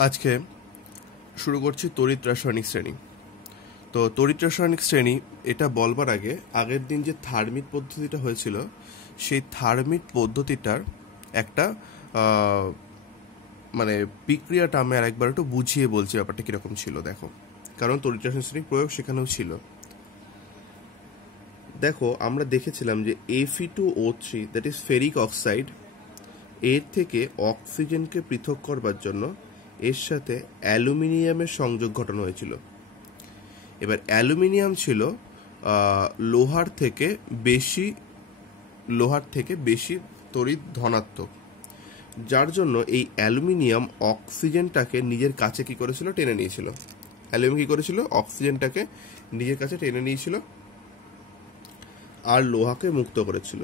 আজকে শুরু করছি তড়িৎ রাসায়নিক শ্রেণী। তো তড়িৎ রাসায়নিক শ্রেণী এটা বলবার আগে আগের দিন যে থার্মিট পদ্ধতিটা হয়েছিল সেই থার্মিট পদ্ধতিটার একটা মানে বিক্রিয়াটা আমি আরেকবার একটু বুঝিয়ে বলছি ব্যাপারটা কীরকম ছিল। দেখো, কারণ তড়িৎ রাসায়নিক শ্রেণীর প্রয়োগ সেখানেও ছিল। দেখো, আমরা দেখেছিলাম যে Fe2O3 that is ferric oxide, এর থেকে অক্সিজেনকে পৃথক করবার জন্য এর সাথে অ্যালুমিনিয়ামের সংযোগ ঘটানো হয়েছিল। এবার অ্যালুমিনিয়াম ছিল লোহার থেকে বেশি তড়িৎ ধনাত্মক, যার জন্য এই অ্যালুমিনিয়াম অক্সিজেনটাকে নিজের কাছে কি করেছিল, টেনে নিয়েছিল। অ্যালুমিনিয়াম কি করেছিল, অক্সিজেনটাকে নিজের কাছে টেনে নিয়েছিল আর লোহাকে মুক্ত করেছিল।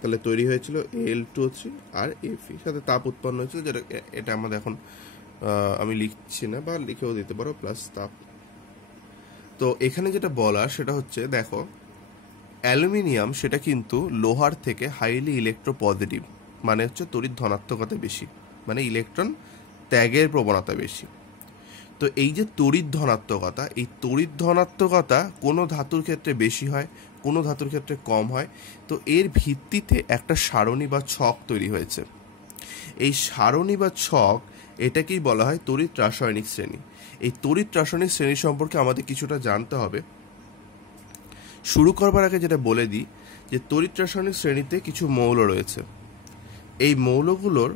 তাহলে তৈরি হয়েছিল Al2O3 আর Fe, সাথে তাপ উৎপন্ন হয়েছিল, যেটা এটা আমাদের এখন আমি লিখছি না, বা লিখেও দিতে পারো, প্লাস তাপ। তো এখানে যেটা বলা সেটা হচ্ছে, দেখো অ্যালুমিনিয়াম সেটা কিন্তু লোহার থেকে হাইলি ইলেকট্রোপজিটিভ, মানে হচ্ছে তড়িৎ ধনাত্মকতা বেশি, মানে ইলেকট্রন ত্যাগের প্রবণতা বেশি। তো এই যে তড়িৎ ধনাত্মকতা, এই তড়িৎ ধনাত্মকতা কোনো ধাতুর ক্ষেত্রে বেশি হয়, কোনো ধাতুর ক্ষেত্রে কম হয়। তো এর ভিত্তিতে একটা সারণী বা ছক তৈরি হয়েছে। এই সারণী বা ছক এটাকেই বলা হয় তড়িৎ রাসায়নিক শ্রেণী। এই তড়িৎ রাসায়নিক শ্রেণী সম্পর্কে আমাদের কিছুটা জানতে হবে। শুরু করবার আগে যেটা বলে দিই যে তড়িৎ রাসায়নিক শ্রেণীতে কিছু মৌল রয়েছে। এই মৌলগুলোর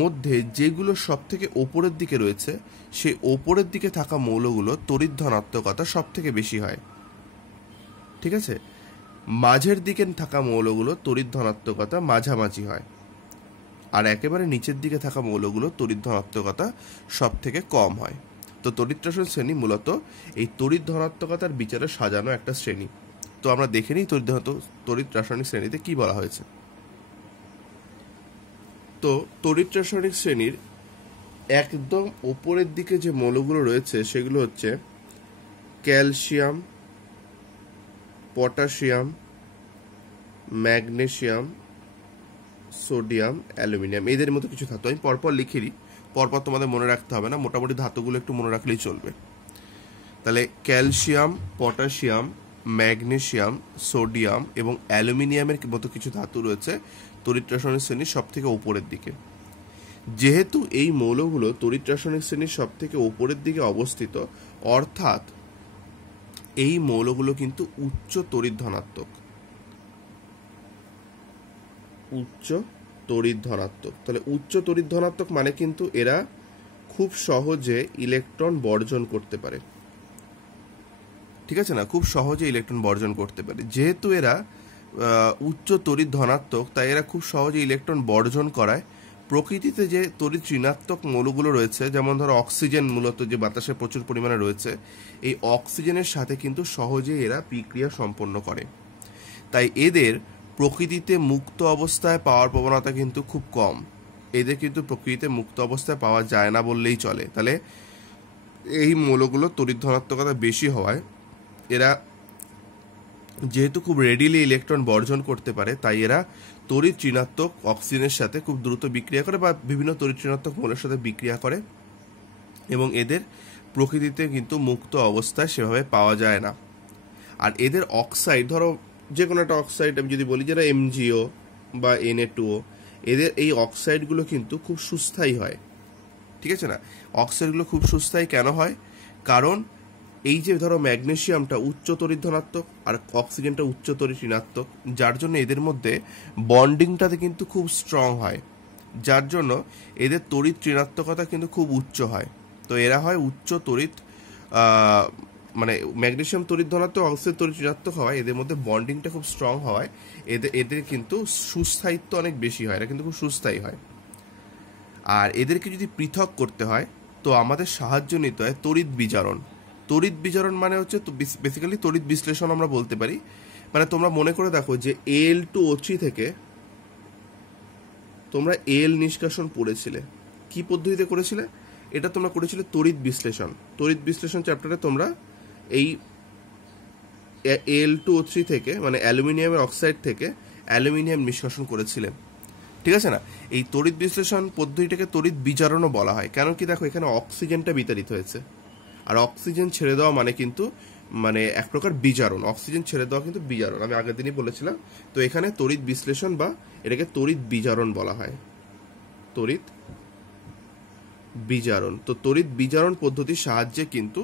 মধ্যে যেগুলো সব থেকে ওপরের দিকে রয়েছে, সেই ওপরের দিকে থাকা মৌলগুলো তড়িৎ ধনাত্মকতা সব থেকে বেশি হয়, ঠিক আছে। মাঝের দিকে থাকা মৌলগুলো তড়িৎ ধনাত্মকতা মাঝামাঝি হয়, আর একেবারে নিচের দিকে থাকা মৌলগুলো তড়িৎ ধনাত্মকতা সব থেকে কম হয়। তো তড়িৎ রাসায়নিক শ্রেণী মূলত এই তড়িৎ ধনাত্মকতার বিচারে সাজানো একটা শ্রেণী। তো আমরা দেখে নিই তড়িৎ রাসায়নিক শ্রেণীতে কি বলা হয়েছে। তো তড়িৎ রাসায়নিক শ্রেণীর একদম ওপরের দিকে যে মৌলগুলো রয়েছে সেগুলো হচ্ছে calcium, potassium, magnesium, sodium, aluminium. এদের মতো কিছু ধাতু আমি পরপর লিখে দিই, পরপর তোমাদের মনে রাখতে হবে না, মোটামুটি ধাতুগুলো একটু মনে রাখলেই চলবে। তাহলে ক্যালসিয়াম, পটাশিয়াম, ম্যাগনেসিয়াম, সোডিয়াম এবং অ্যালুমিনিয়ামের মতো কিছু ধাতু রয়েছে তড়িৎ রাসায়নিক শ্রেণীর সব থেকে উপরের দিকে। যেহেতু এই মৌলগুলো তড়িৎ রাসায়নিক শ্রেণীর সব থেকে উপরের দিকে অবস্থিত, অর্থাৎ এই মৌলগুলো কিন্তু উচ্চ তড়িৎ ধনাত্মক। উচ্চ তড়িৎ ধনাত্মক, তাহলে উচ্চ তড়িৎ ধনাত্মক মানে কিন্তু এরা খুব সহজে ইলেকট্রন বর্জন করতে পারে, ঠিক আছে না, খুব সহজে ইলেকট্রন বর্জন করতে পারে। যেহেতু এরা উচ্চ তড়িৎ ধনাত্মক, তাই এরা খুব সহজে ইলেকট্রন বর্জন করায়। প্রকৃতিতে যে তড়িৎ ঋণাত্মক মৌলগুলো রয়েছে, যেমন ধরো অক্সিজেন মূলত যে বাতাসে প্রচুর পরিমাণে রয়েছে, এই অক্সিজেনের সাথে কিন্তু সহজে এরা বিক্রিয়া সম্পন্ন করে। তাই এদের প্রকৃতিতে মুক্ত অবস্থায় পাওয়ার প্রবণতা কিন্তু খুব কম। এদের কিন্তু প্রকৃতিতে মুক্ত অবস্থায় পাওয়া যায় না বললেই চলে। তাহলে এই মৌলগুলো তড়িৎ ধনাত্মকতা বেশি হওয়ায় এরা যেহেতু খুব রেডিলি ইলেকট্রন বর্জন করতে পারে, তাই এরা তড়িৎ ঋণাত্মক অক্সিজেনের সাথে খুব দ্রুত বিক্রিয়া করে, বা বিভিন্ন তড়িৎ ঋণাত্মক মৌলের সাথে বিক্রিয়া করে, এবং এদের প্রকৃতিতে কিন্তু মুক্ত অবস্থায় সেভাবে পাওয়া যায় না। আর এদের অক্সাইড, ধরো যে কোনো একটা অক্সাইড আমি যদি বলি, যেটা MgO বা Na2O, এদের এই অক্সাইডগুলো কিন্তু খুব সুস্থায়ী হয়, ঠিক আছে না। অক্সাইডগুলো খুব সুস্থায়ী কেন হয়? কারণ এই যে ধরো ম্যাগনেসিয়ামটা উচ্চ তড়িৎ ধনাত্মক আর অক্সিজেনটা উচ্চ তড়িৎ ঋণাত্মক, যার জন্য এদের মধ্যে বন্ডিংটাতে কিন্তু খুব স্ট্রং হয়, যার জন্য এদের তড়িৎ ঋণাত্মকতা কিন্তু খুব উচ্চ হয়। তো এরা হয় উচ্চ তড়িৎ, মানে ম্যাগনেসিয়াম তড়িৎ ধনাত্মক, অক্সিজেন তড়িৎ ঋণাত্মক হওয়ায় এদের মধ্যে বন্ডিংটা খুব স্ট্রং হওয়ায় এদের কিন্তু সুস্থায়িত্ব অনেক বেশি হয়, এরা কিন্তু খুব সুস্থায়ী হয়। আর এদেরকে যদি পৃথক করতে হয়, তো আমাদের সাহায্য নিতে হয় তড়িৎ বিজারণ। তড়িৎ বিজারণ মানে হচ্ছে বেসিক্যালি তড়িৎ বিশ্লেষণ আমরা বলতে পারি। মানে তোমরা মনে করে দেখো যে Al2O3 থেকে তোমরা Al নিষ্কাশন পড়েছিলে, কি পদ্ধতিতে করেছিলে? এটা তোমরা করেছিলে তড়িৎ বিশ্লেষণ। তড়িৎ বিশ্লেষণ চ্যাপ্টারে তোমরা এই Al2O3 থেকে, মানে অ্যালুমিনিয়ামের অক্সাইড থেকে অ্যালুমিনিয়াম নিষ্কাশন করেছিলে, ঠিক আছে না? এই তড়িৎ বিশ্লেষণ পদ্ধতিটাকে তড়িৎ বিজারণও বলা হয়। কেন কি, দেখো এখানে অক্সিজেনটা বিতাড়িত হয়েছে, আর অক্সিজেন ছেড়ে দেওয়া মানে কিন্তু মানে এক প্রকার বিজারণ। অক্সিজেন ছেড়ে দেওয়া কিন্তু বিজারণ, আমি আগের দিনই বলেছিলাম। তো এখানে তড়িৎ বিশ্লেষণ বা এটাকে তড়িৎ বিজারণ বলা হয়, তড়িৎ বিজারণ। তো তড়িৎ বিজারণ পদ্ধতির সাহায্যে কিন্তু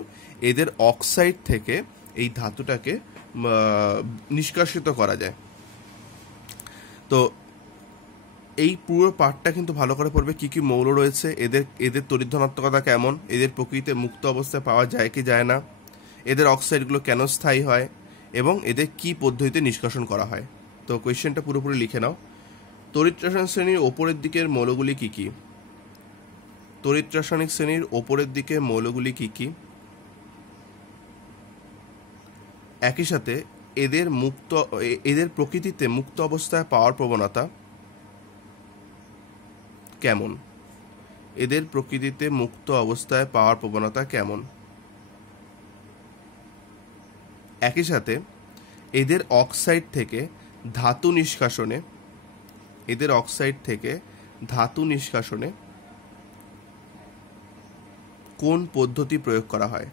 এদের অক্সাইড থেকে এই ধাতুটাকে নিষ্কাশিত করা যায়। তো এই পুরো পার্টটা কিন্তু ভালো করে পড়বে, কি কি মৌল রয়েছে, এদের তড়িৎ ধনাত্মকতা কেমন, এদের প্রকৃতিতে মুক্ত অবস্থায় পাওয়া যায় কি যায় না, এদের অক্সাইডগুলো কেন স্থায়ী হয়, এবং এদের কি পদ্ধতিতে নিষ্কাশন করা হয়। তো কোয়েশ্চেনটা পুরোপুরি লিখে নাও। তড়িৎ রাসায়নিক শ্রেণীর ওপরের দিকের মৌলগুলি কি কি? তড়িৎ রাসায়নিক শ্রেণীর ওপরের দিকে মৌলগুলি কি কি? একই সাথে এদের প্রকৃতিতে মুক্ত অবস্থায় পাওয়ার প্রবণতা কেমন? এদের প্রকৃতিতে মুক্ত অবস্থায় পাওয়ার প্রবণতা কেমন? একই সাথে এদের অক্সাইড থেকে ধাতু নিষ্কাশনে কোন পদ্ধতি প্রয়োগ করা হয়?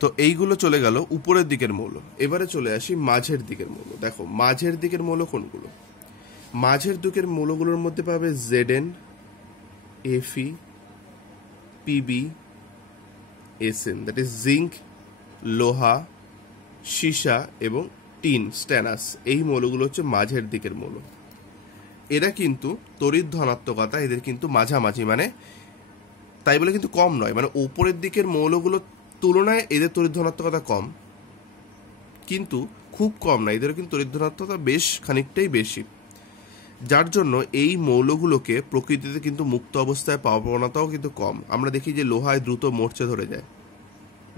তো এইগুলো চলে গেল উপরের দিকের মৌল। এবারে চলে আসি মাঝের দিকের মৌল। দেখো মাঝের দিকের মৌল কোনগুলো? মাঝের দিকের মৌলগুলোর মধ্যে পাবে Zn, Fe, Pb, Sn, that is zinc, লোহা, সীসা এবং টিন, স্ট্যানাস। এই মৌলগুলো হচ্ছে মাঝের দিকের মৌল। এরা কিন্তু তড়িৎ ধনাত্মকতা এদের কিন্তু মাঝামাঝি, মানে তাই বলে কিন্তু কম নয়, মানে উপরের দিকের মৌলগুলোর তুলনায় এদের তড়িৎ ধনাত্মকতা কম, কিন্তু খুব কম না, এদের কিন্তু তড়িৎ ধনাত্মকতা বেশ খানিকটাই বেশি। যার জন্য এই মৌলগুলোকে প্রকৃতিতে কিন্তু মুক্ত অবস্থায় পাওয়ার প্রবণতাও কিন্তু কম। আমরা দেখি যে লোহায় দ্রুত মরচে ধরে যায়,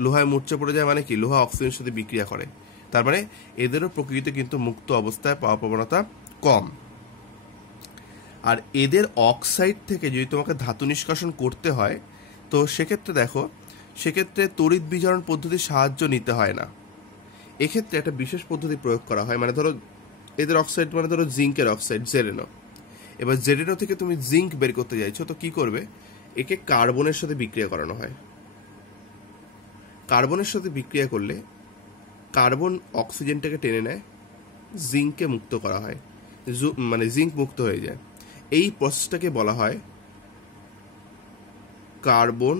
লোহায় মরচে পড়ে যায় মানে কি, লোহা অক্সিজেনের সাথে বিক্রিয়া করে, তার মানে এদেরও প্রকৃতিতে কিন্তু মুক্ত অবস্থায় পাওয়ার প্রবণতা কম। আর এদের অক্সাইড থেকে যদি তোমাকে ধাতু নিষ্কাশন করতে হয়, তো সেক্ষেত্রে তড়িৎ বিজারণ পদ্ধতির সাহায্য নিতে হয় না। এক্ষেত্রে একটা বিশেষ পদ্ধতি প্রয়োগ করা হয়, মানে ধরো এদের অক্সাইড মানে ধরো জিঙ্কের অক্সাইড জেরেনো। এবার জেরেনো থেকে তুমি জিঙ্ক বের করতে চাইছো, তো কি করবে, একে কার্বনের সাথে বিক্রিয়া করানো হয়। কার্বনের সাথে বিক্রিয়া করলে কার্বন অক্সিজেনটাকে টেনে নেয়, জিঙ্ককে মুক্ত করা হয়, মানে জিঙ্ক মুক্ত হয়ে যায়। এই প্রসেসটাকে বলা হয় কার্বন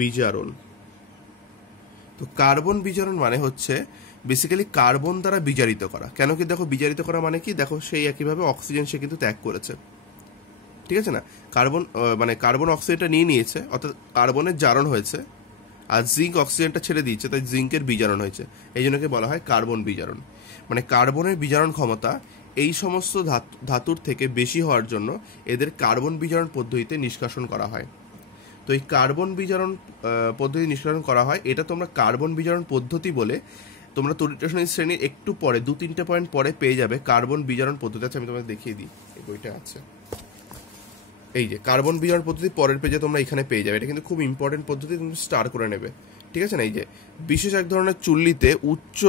বিজারণ। তো কার্বন বিজারণ মানে হচ্ছে বেসিক্যালি কার্বন দ্বারা বিজারিত করা। কেন কি, দেখো বিজারিত করা মানে কি, দেখো সেই একইভাবে অক্সিজেন সে কিন্তু ত্যাগ করেছে, ঠিক আছে না? কার্বন অক্সিজেনটা নিয়ে নিয়েছে, অর্থাৎ কার্বনের জারণ হয়েছে, আর জিঙ্ক অক্সিজেনটা ছেড়ে দিয়েছে, তাই জিঙ্কের বিজারণ হয়েছে। এই জন্যকে বলা হয় কার্বন বিজারণ। মানে কার্বনের বিজারণ ক্ষমতা এই সমস্ত ধাতুর থেকে বেশি হওয়ার জন্য এদের কার্বন বিজারণ পদ্ধতিতে নিষ্কাশন করা হয়। তো এই কার্বন বিজারণ পদ্ধতি নিষ্কাশন করা হয়, এটা তোমরা কার্বন বিজারণ পদ্ধতি বলে তোমরা তড়িৎ রাসায়নিক শ্রেণীর একটু পরে 2-3টে পয়েন্ট পরে পেয়ে যাবে কার্বন বিজারণ পদ্ধতি। আছে, আমি তোমাদের দেখিয়ে দিই, এই বইটা আছে, এই যে কার্বন বিজারণ পদ্ধতি পরের পেজে তোমরা এখানে পেয়ে যাবে। এটা কিন্তু খুব ইম্পর্টেন্ট পদ্ধতি, তুমি স্টার করে নেবে, ঠিক আছে না? এই যে বিশেষ এক ধরনের চুল্লিতে উচ্চ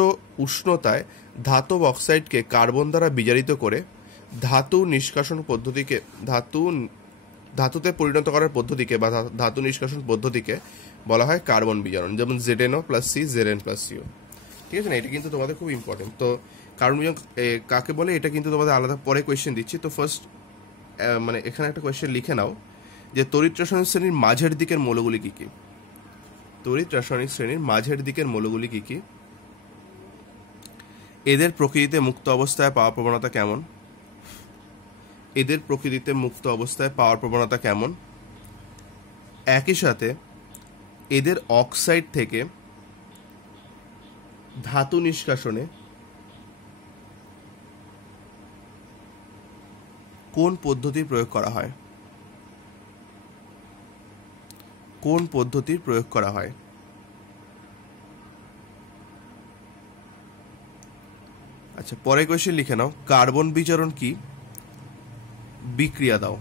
উষ্ণতায় ধাতব অক্সাইডকে কার্বন দ্বারা বিজারিত করে ধাতু নিষ্কাশন পদ্ধতিকে ধাতুতে পরিণত করার পদ্ধতিকে বা ধাতু নিষ্কাশন পদ্ধতিকে বলা হয় কার্বন বিজারণ। যেমন ZnO + C, Zn + CO, ঠিক আছে না? এটা কিন্তু তোমাদের খুব ইম্পর্টেন্ট। তো কার্বন বিজারণ কাকে বলে এটা কিন্তু তোমাদের আলাদা পরে কোয়েশ্চেন দিচ্ছি। তো ফার্স্ট মানে এখানে একটা কোয়েশ্চেন লিখে নাও যে তড়িৎ রাসায়নিক শ্রেণীর মাঝের দিকের মৌলগুলি কি কি? তড়িৎ রাসায়নিক শ্রেণীর মাঝের দিকের মৌলগুলি কি কি? এদের প্রকৃতিতে মুক্ত অবস্থায় পাওয়ার প্রবণতা কেমন? এদের প্রকৃতিতে মুক্ত অবস্থায় পাওয়ার প্রবণতা কেমন? একই সাথে এদের অক্সাইড থেকে ধাতু নিষ্কাশনে কোন পদ্ধতির প্রয়োগ করা হয়? কোন পদ্ধতির প্রয়োগ করা হয়? আচ্ছা, পরে কোয়েশ্চেন লিখে নাও, কার্বন বিজারণ কি? বিক্রিয়া দাও।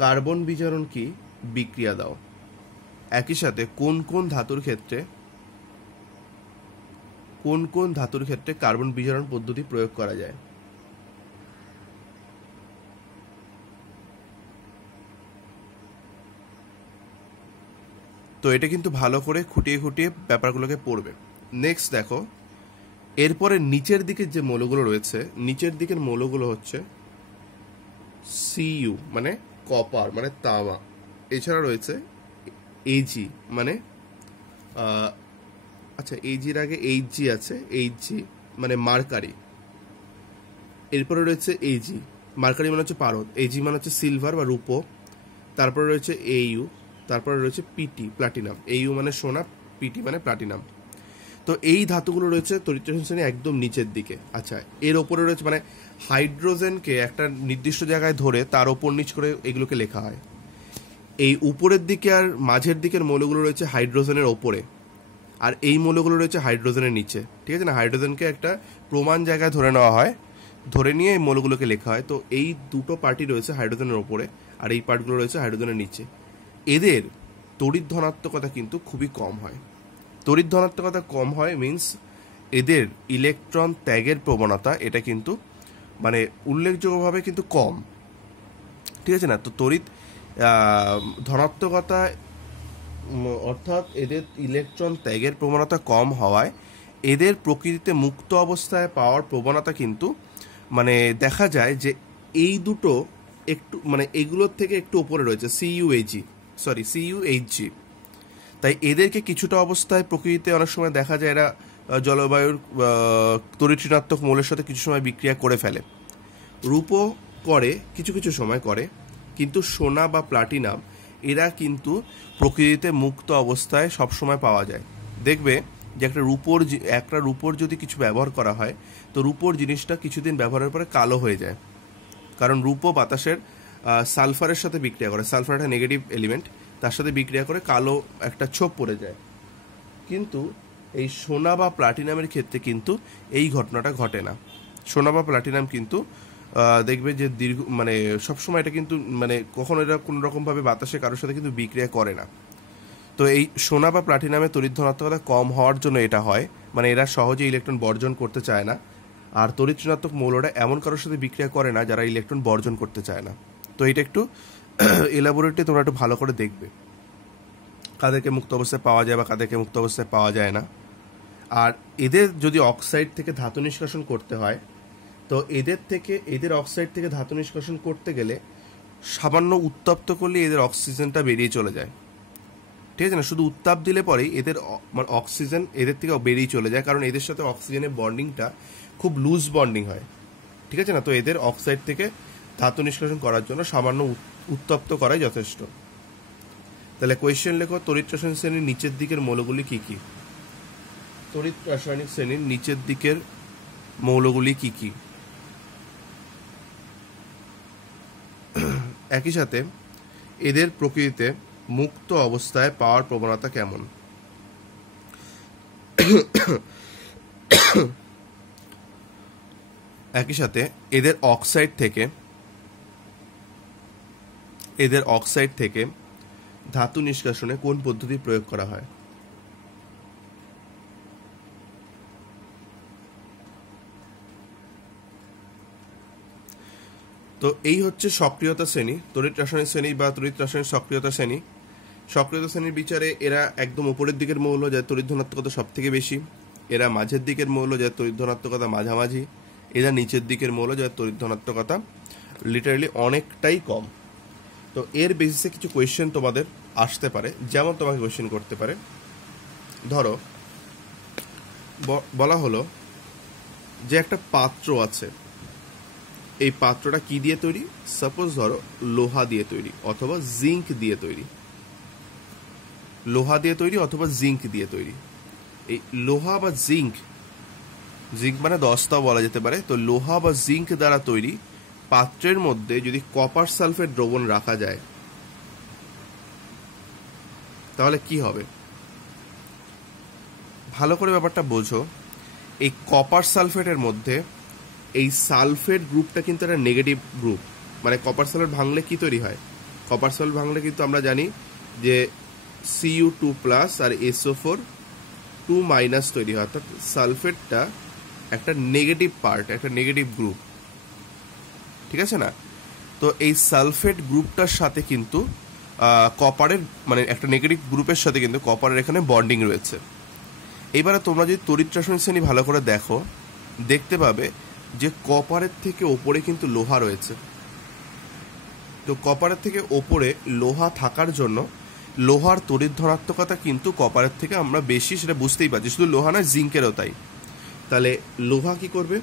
কার্বন বিজারণ কি? বিক্রিয়া দাও। একই সাথে কোন কোন ধাতুর ক্ষেত্রে কোন কোন ধাতুর ক্ষেত্রে কার্বন বিজারণ পদ্ধতি প্রয়োগ করা যায়? তো এটা কিন্তু ভালো করে খুঁটিয়ে খুঁটিয়ে ব্যাপারগুলোকে পড়বে। নেক্সট দেখো, এরপরে নিচের দিকের যে মৌলগুলো রয়েছে, নিচের দিকের মৌলগুলো হচ্ছে সিইউ মানে কপার মানে তামা, এছাড়া রয়েছে এজি মানে আচ্ছা এজির আগে এইচজি আছে, এইচজি মানে মার্কারি, এরপরে রয়েছে এজি, মার্কারি মানে হচ্ছে পারদ, এজি মানে হচ্ছে সিলভার বা রূপো, তারপরে রয়েছে এইউ, তারপরে রয়েছে পিটি প্লাটিনাম, এইউ মানে সোনা, পিটি মানে প্লাটিনাম। তো এই ধাতুগুলো রয়েছে তড়িৎ রসায়ন শ্রেণী একদম নিচের দিকে। আচ্ছা, এর ওপরে রয়েছে মানে হাইড্রোজেনকে একটা নির্দিষ্ট জায়গায় ধরে তার ওপর নিচ করে এগুলোকে লেখা হয়। এই উপরের দিকে আর মাঝের দিকের মৌলগুলো রয়েছে হাইড্রোজেনের ওপরে, আর এই মৌলগুলো রয়েছে হাইড্রোজেনের নিচে। ঠিক আছে না, হাইড্রোজেনকে একটা প্রমাণ জায়গায় ধরে নেওয়া হয়, ধরে নিয়ে এই মৌলগুলোকে লেখা হয়। তো এই দুটো পার্টি রয়েছে হাইড্রোজেনের ওপরে, আর এই পার্টগুলো রয়েছে হাইড্রোজেনের নিচে। এদের তড়িৎ ধনাত্মকতা কিন্তু খুবই কম হয়। তড়িৎ ধনাত্মকতা কম হয় মিন্স এদের ইলেকট্রন ত্যাগের প্রবণতা এটা কিন্তু মানে উল্লেখযোগ্যভাবে কিন্তু কম। ঠিক আছে না, তো তড়িৎ ধনাত্মকতা অর্থাৎ এদের ইলেকট্রন ত্যাগের প্রবণতা কম হওয়ায় এদের প্রকৃতিতে মুক্ত অবস্থায় পাওয়ার প্রবণতা কিন্তু মানে দেখা যায় যে এই দুটো একটু মানে এগুলোর থেকে একটু উপরে রয়েছে, সিইউএইচজি। তাই এদেরকে কিছুটা অবস্থায় প্রকৃতিতে অনেক সময় দেখা যায় এরা জলবায়ুর তড়িৎ ঋণাত্মক মৌলের সাথে কিছু সময় বিক্রিয়া করে ফেলে। রূপো করে কিছু কিছু সময় করে, কিন্তু সোনা বা প্লাটিনাম এরা কিন্তু প্রকৃতিতে মুক্ত অবস্থায় সবসময় পাওয়া যায়। দেখবে যে একটা রূপোর যদি কিছু ব্যবহার করা হয়, তো রূপোর জিনিসটা কিছুদিন ব্যবহারের পরে কালো হয়ে যায়, কারণ রূপো বাতাসের সালফারের সাথে বিক্রিয়া করে, সালফার একটা নেগেটিভ এলিমেন্ট, তার সাথে বিক্রিয়া করে কালো একটা ছোপ পড়ে যায়। কিন্তু এই সোনা বা প্লাটিনামের ক্ষেত্রে কিন্তু এই ঘটনাটা ঘটে না। সোনা বা প্লাটিনাম কিন্তু দেখবে যে দীর্ঘ মানে সবসময় এটা কিন্তু মানে কখনো এটা কোনো রকমভাবে বাতাসে কারোর সাথে কিন্তু বিক্রিয়া করে না। তো এই সোনা বা প্লাটিনামের তড়িৎ ধনাত্মকতা কম হওয়ার জন্য এটা হয়, মানে এরা সহজে ইলেকট্রন বর্জন করতে চায় না। আর তড়িৎ ঋণাত্মক মৌলটা এমন কারোর সাথে বিক্রিয়া করে না যারা ইলেকট্রন বর্জন করতে চায় না। তো এটা একটু এলাবোরেটলি তোমরা একটু ভালো করে দেখবে কাদেরকে মুক্ত অবস্থায় পাওয়া যায় বা কাদেরকে মুক্ত অবস্থায় পাওয়া যায় না। আর এদের যদি অক্সাইড থেকে ধাতু নিষ্কাশন করতে হয়, তো এদের অক্সাইড থেকে ধাতু নিষ্কাশন করতে গেলে সামান্য উত্তপ্ত করলে এদের অক্সিজেনটা বেরিয়ে চলে যায়। ঠিক আছে না, শুধু উত্তাপ দিলে পরেই এদের মানে অক্সিজেন এদের থেকে বেরিয়ে চলে যায়, কারণ এদের সাথে অক্সিজেনের বন্ডিংটা খুব লুজ বন্ডিং হয়। ঠিক আছে না, তো এদের অক্সাইড থেকে ধাতু নিষ্কাশন করার জন্য সামান্য উত্তপ্ত করাই যথেষ্ট। তাহলে কোয়েশ্চেন লেখো, তড়িৎ রাসায়নিক শ্রেণীর নিচের দিকের মৌলগুলি কি কি? তড়িৎ রাসায়নিক শ্রেণীর নিচের দিকের মৌলগুলি কি কি? একই সাথে এদের প্রকৃতিতে মুক্ত অবস্থায় পাওয়ার প্রবণতা কেমন? একই সাথে এদের অক্সাইড থেকে ধাতু নিষ্কাশনে কোন পদ্ধতি প্রয়োগ করা হয়? তো এই হচ্ছে সক্রিয়তা শ্রেণী, তড়িৎ রাসায়নিক শ্রেণী বা তড়িৎ রাসায়নিক সক্রিয়তা শ্রেণী। সক্রিয়তা শ্রেণীর বিচারে এরা একদম উপরের দিকের মৌল যার তড়িৎ ধনাত্মকতা সব থেকে বেশি, এরা মাঝের দিকের মৌল যার তড়িৎ ধনাত্মকতা মাঝামাঝি, এরা নিচের দিকের মৌল যার তড়িৎ ধনাত্মকতা লিটারালি অনেকটাই কম। তো এর বেসিসে কিছু কোয়েশ্চেন তোমাদের আসতে পারে, যেমন তোমাকে কোয়েশ্চেন করতে পারে, ধরো বলা হলো যে একটা পাত্র আছে, এই পাত্রটা কি দিয়ে তৈরি? সাপোজ ধরো লোহা দিয়ে তৈরি অথবা জিঙ্ক দিয়ে তৈরি, লোহা দিয়ে তৈরি অথবা জিঙ্ক দিয়ে তৈরি। এই লোহা বা জিঙ্ক মানে দস্তা বলা যেতে পারে। তো লোহা বা জিঙ্ক দ্বারা তৈরি পাত্রের মধ্যে যদি কপার সালফেট দ্রবণ রাখা যায় তাহলে কি হবে? ভালো করে ব্যাপারটা বোঝো। এই কপার সালফেটের মধ্যে এই সালফেট গ্রুপটা কিন্তু একটা নেগেটিভ গ্রুপ, মানে কপার সালফেট ভাঙলে কি তৈরি হয়? কপার সালফেট ভাঙলে কিন্তু আমরা জানি যে Cu2+ আর SO4 টু মাইনাস তৈরি হয়, অর্থাৎ সালফেটটা একটা নেগেটিভ পার্ট, একটা নেগেটিভ গ্রুপ, ঠিক আছে না? তো এই সালফেট গ্রুপটার সাথে কিন্তু কপারের মানে একটা নেগেটিভ গ্রুপের সাথে কিন্তু কপারের এখানে বন্ডিং রয়েছে। এবারে তোমরা যদি তড়িৎ রাসায়নিক শ্রেণী ভালো করে দেখো, দেখতে পাবে যে কপারের থেকে ওপরে কিন্তু লোহা রয়েছে। তো কপারের থেকে ওপরে লোহা থাকার জন্য লোহার তড়িৎ ধনাত্মকতা কিন্তু কপারের থেকে আমরা বেশি, সেটা বুঝতেই পারছি। শুধু লোহা নয়, জিঙ্কেরও তাই। তাহলে লোহা কি করবে?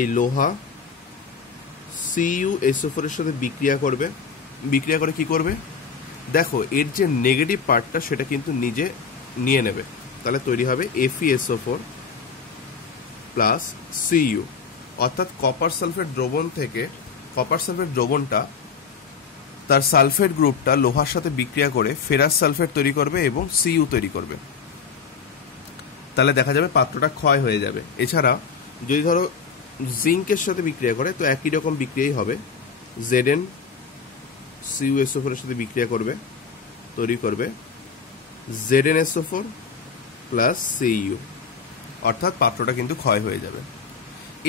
এই লোহা CuSO4 এর সাথে বিক্রিয়া করবে। বিক্রিয়া করে কি করবে? দেখো, এর যে নেগেটিভ পার্টটা সেটা কিন্তু নিজে নিয়ে নেবে। তাহলে তৈরি হবে FeSO4 প্লাস Cu, অর্থাৎ কপার সালফেট দ্রবণ থেকে কপার সালফেট দ্রবণটা তার সালফেট গ্রুপটা লোহার সাথে বিক্রিয়া করে ফেরাস সালফেট তৈরি করবে এবং Cu তৈরি করবে। তাহলে দেখা যাবে পাত্রটা ক্ষয় হয়ে যাবে। এছাড়া যদি ধরো জিঙ্কের সাথে বিক্রিয়া করে, তো একই রকম বিক্রিয়াই হবে। Zn CuSO4 এর সাথে বিক্রিয়া করবে, তৈরি করবে ZnSO4 প্লাস Cu, অর্থাৎ পাত্রটা কিন্তু ক্ষয় হয়ে যাবে।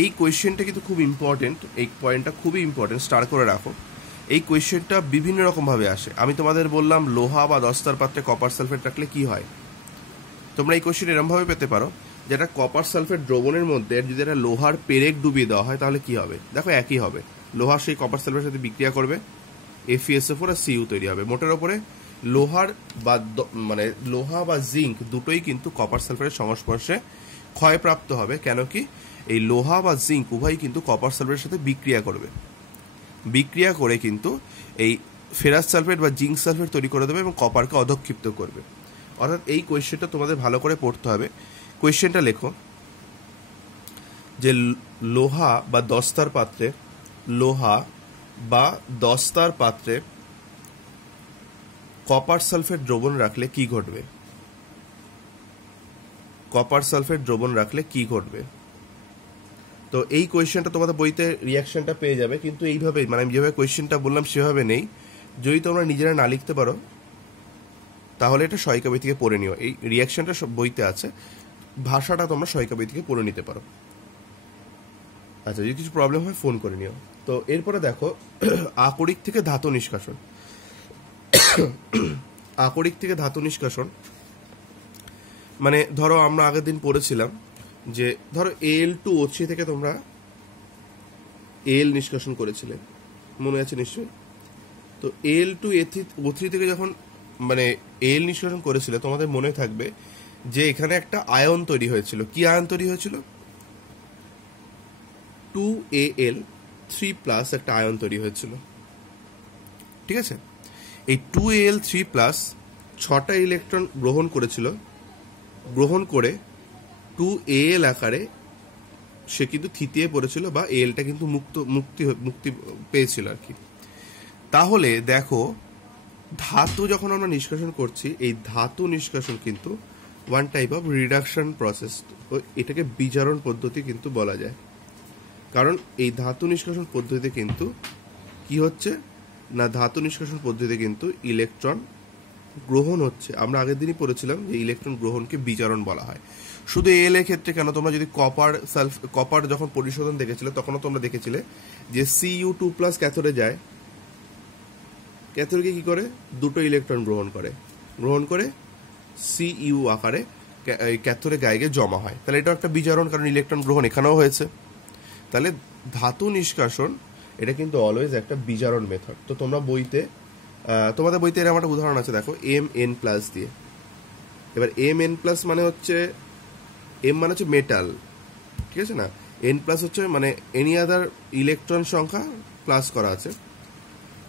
এই কোয়েশ্চেনটা কিন্তু খুব ইম্পর্টেন্ট, এই পয়েন্টটা খুবই ইম্পর্টেন্ট, স্টার করে রাখো। এই কোয়েশ্চেনটা বিভিন্ন রকমভাবে আসে। আমি তোমাদের বললাম লোহা বা দস্তার পাত্রে কপার সালফেট রাখলে কি হয়। তোমরা এই কোয়েশ্চেন এরকমভাবে পেতে পারো, যেটা কপার সালফেট দ্রবণের মধ্যে যদি একটা লোহার পেরেক ডুবিয়ে দেওয়া হয় তাহলে কি হবে। দেখো, একই হবে। লোহা সেই কপার সালফেটের সাথে বিক্রিয়া করবে, FeSO4 আর Cu তৈরি হবে। মোটের ওপরে লোহার বা মানে লোহা বা জিঙ্ক দুটোই কিন্তু কপার সালফেটের সংস্পর্শে ক্ষয়প্রাপ্ত হবে। কেন কি? এই লোহা বা জিঙ্ক উভয়ই কিন্তু কপার সালফেটের সাথে বিক্রিয়া করবে, বিক্রিয়া করে কিন্তু এই ফেরাস সালফেট বা জিঙ্ক সালফেট তৈরি করে দেবে এবং কপারকে অধক্ষিপ্ত করবে। অর্থাৎ এই কোয়েশ্চেনটা তোমাদের ভালো করে পড়তে হবে। কোয়েশ্চেনটা লেখো যে লোহা বা দস্তার পাত্রে কপার সালফেট দ্রবণ রাখলে কি ঘটবে? কপার সালফেট দ্রবণ রাখলে কি ঘটবে? তো এই কোয়েশ্চেনটা তোমাদের বইতে রিয়াকশনটা পেয়ে যাবে, কিন্তু এইভাবে মানে আমি যেভাবে কোয়েশ্চেনটা বললাম সেভাবে নেই। যদি তোমরা নিজেরা না লিখতে পারো তাহলে এটা সহায়িকা বই থেকে পড়ে নিও। এই রিয়াকশনটা সব বইতে আছে, ভাষাটা তোমরা সহায়িকা বই থেকে পড়ে নিতে পারো। আচ্ছা, যদি কিছু প্রবলেম হয় ফোন করে নিও। তো এরপরে দেখো আকরিক থেকে ধাতু নিষ্কাশন। আকরিক থেকে ধাতু নিষ্কাশন মানে ধরো আমরা আগের দিন পড়েছিলাম যে ধরো Al2O3 থেকে তোমরা Al নিষ্কাশন করেছিলে, মনে আছে নিশ্চয়ই। তো Al2O3 থেকে যখন মানে Al নিষ্কাশন করেছিলে, তোমাদের মনে থাকবে যে এখানে একটা আয়ন তৈরি হয়েছিল। কি আয়ন তৈরি হয়েছিল? 2Al3+ একটা আয়ন তৈরি হয়েছিল, ঠিক আছে? এই 2Al3+ 6টা ইলেকট্রন গ্রহণ করেছিল, গ্রহণ করে 2Al আকারে সে কিন্তু থিতিয়ে পড়েছিল, বা Alটা কিন্তু মুক্তি পেয়েছিল আর কি। তাহলে দেখো, ধাতু যখন আমরা নিষ্কাশন করছি, এই ধাতু নিষ্কাশন কিন্তু one type of reduction process, এটাকে বিজারণ পদ্ধতি কিন্তু বলা যায়। কারণ এই ধাতু নিষ্কাশন পদ্ধতিতে কিন্তু কি হচ্ছে না, ধাতু নিষ্কাশন পদ্ধতিতে কিন্তু ইলেকট্রন গ্রহণ হচ্ছে। আমরা আগের দিনই পড়েছিলাম যে ইলেকট্রন গ্রহণকে বিজারণ বলা হয়। শুধু Al এর ক্ষেত্রে কেন, তোমরা যদি কপার যখন পরিশোধন দেখেছিলে তখনও তোমরা দেখেছিলে যে Cu2+ ক্যাথোডে যায়, ক্যাথোডকে কি করে? দুটো ইলেকট্রন গ্রহণ করে Cu আকারে ক্যাথোডে গায়ে জমা হয়। তাহলে এটা একটা বিজারণ, কারণ ইলেকট্রন গ্রহণ এখানেও হয়েছে। তাহলে ধাতু নিষ্কাশন এটা কিন্তু অলওয়েজ একটা বিজারণ মেথড। তো তোমরা তোমাদের বইতে এরকম একটা উদাহরণ আছে, দেখো Mn+ দিয়ে। এবার Mn+ মানে হচ্ছে M মানে হচ্ছে মেটাল, ঠিক আছে না? N+ হচ্ছে মানে এনি আদার ইলেকট্রন সংখ্যা প্লাস করা আছে।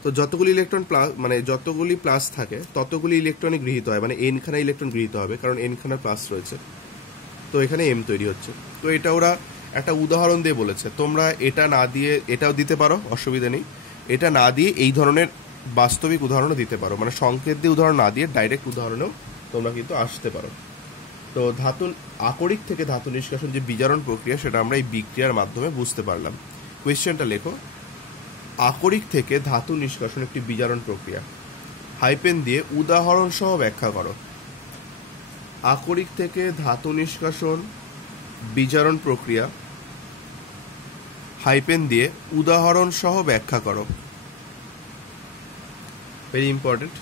তো যতগুলি ইলেকট্রন মানে যতগুলি প্লাস থাকে ততগুলি ইলেকট্রনই গৃহীত হয়, মানে N খানা ইলেকট্রন গৃহীত হবে, কারণ N খানা প্লাস রয়েছে। তো এখানে M তৈরি হচ্ছে। তো এটা ওরা একটা উদাহরণ দিয়ে বলেছে। তোমরা এটা না দিয়ে এটাও দিতে পারো, অসুবিধা নেই। এটা না দিয়ে এই ধরনের বাস্তবিক উদাহরণও দিতে পারো, মানে সংকেত দিয়ে উদাহরণ না দিয়ে ডাইরেক্ট উদাহরণেও তোমরা কিন্তু আসতে পারো। তো আকরিক থেকে ধাতু নিষ্কাশন যে বিজারণ প্রক্রিয়া, সেটা আমরা এই বিক্রিয়ার মাধ্যমে বুঝতে পারলাম। কোয়েশ্চেনটা লেখো, আকরিক থেকে ধাতু নিষ্কাশন একটি বিজারণ প্রক্রিয়া, হাইপেন দিয়ে উদাহরণ সহ ব্যাখ্যা করো। আকরিক থেকে ধাতু নিষ্কাশন বিজারণ প্রক্রিয়া হাইপেন দিয়ে উদাহরণ সহ ব্যাখ্যা করো। Very important.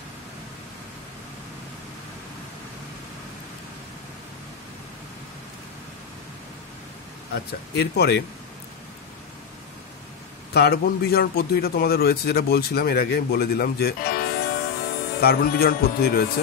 আচ্ছা, এরপরে কার্বন বিজারণ পদ্ধতিটা তোমাদের রয়েছে, যেটা বলছিলাম এর আগে বলে দিলাম যে কার্বন বিজারণ পদ্ধতি রয়েছে।